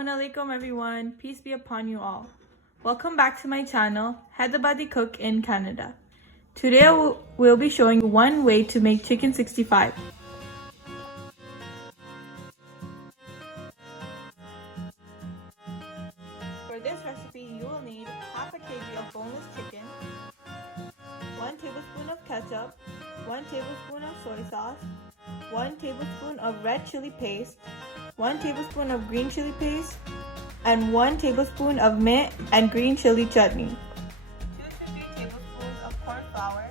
Assalamualaikum everyone, peace be upon you all. Welcome back to my channel, Hyderabadi Cook in Canada. Today we'll be showing you one way to make chicken 65. For this recipe, you will need half a kg of boneless chicken, 1 tablespoon of ketchup, 1 tablespoon of soy sauce, 1 tablespoon of red chili paste, 1 tablespoon of green chili paste, and 1 tablespoon of mint and green chili chutney. 2 to 3 tablespoons of corn flour,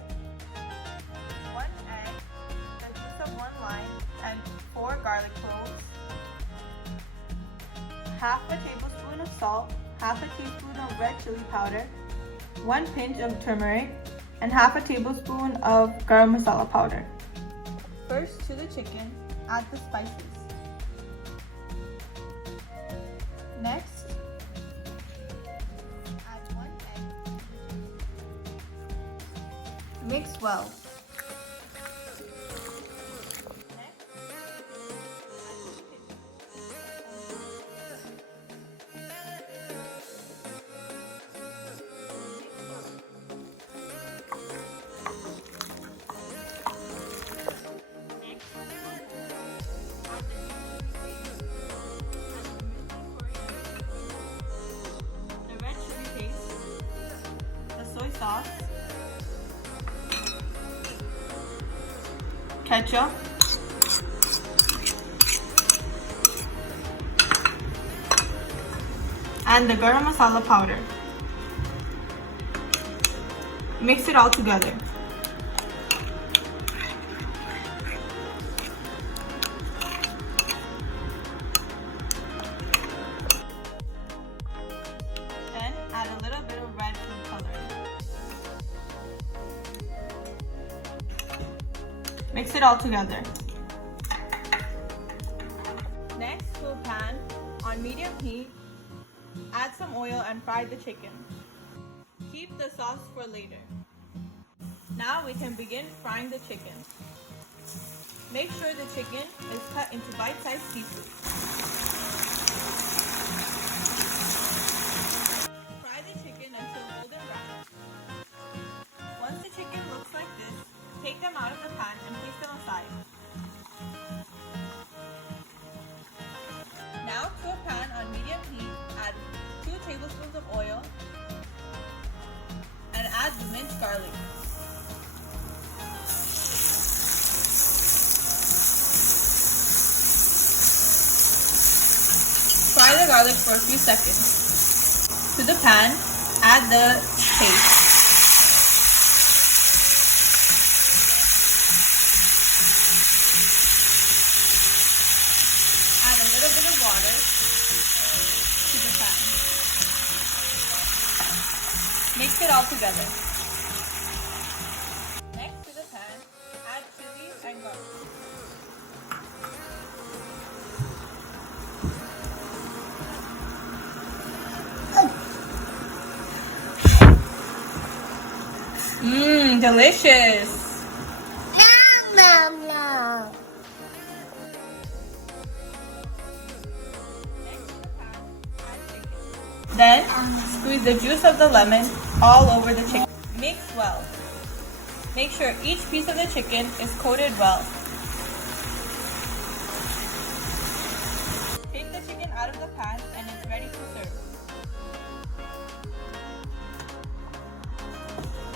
1 egg, the juice of 1 lime, and 4 garlic cloves, half a tablespoon of salt, half a teaspoon of red chili powder, 1 pinch of turmeric, and half a tablespoon of garam masala powder. First, to the chicken, add the spices. Next, add 1 egg. Mix well. Sauce, ketchup, and the garam masala powder. Mix it all together. Then add a little bit of red food coloring. Mix it all together. Next, to a pan on medium heat, add some oil and fry the chicken. Keep the sauce for later. Now we can begin frying the chicken. Make sure the chicken is cut into bite-sized pieces. Fry the chicken until golden brown. Once the chicken looks like this, take them out of the pan and place them aside. Now to a pan on medium heat, add 2 tablespoons of oil and add the minced garlic. Fry the garlic for a few seconds. To the pan, add the paste. Add a little bit of water to the pan. Mix it all together. Next, to the pan, add chili and garlic. Delicious! Nom, nom, nom. Then, squeeze the juice of the lemon all over the chicken. Mix well. Make sure each piece of the chicken is coated well. Take the chicken out of the pan and it's ready to serve.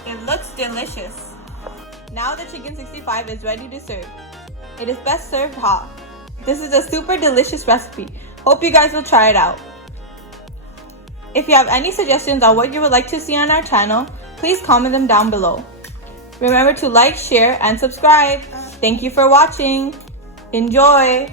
It looks delicious. Now the chicken 65 is ready to serve. It is best served hot. This is a super delicious recipe. Hope you guys will try it out. If you have any suggestions on what you would like to see on our channel, please comment them down below. Remember to like, share, and subscribe. Thank you for watching. Enjoy!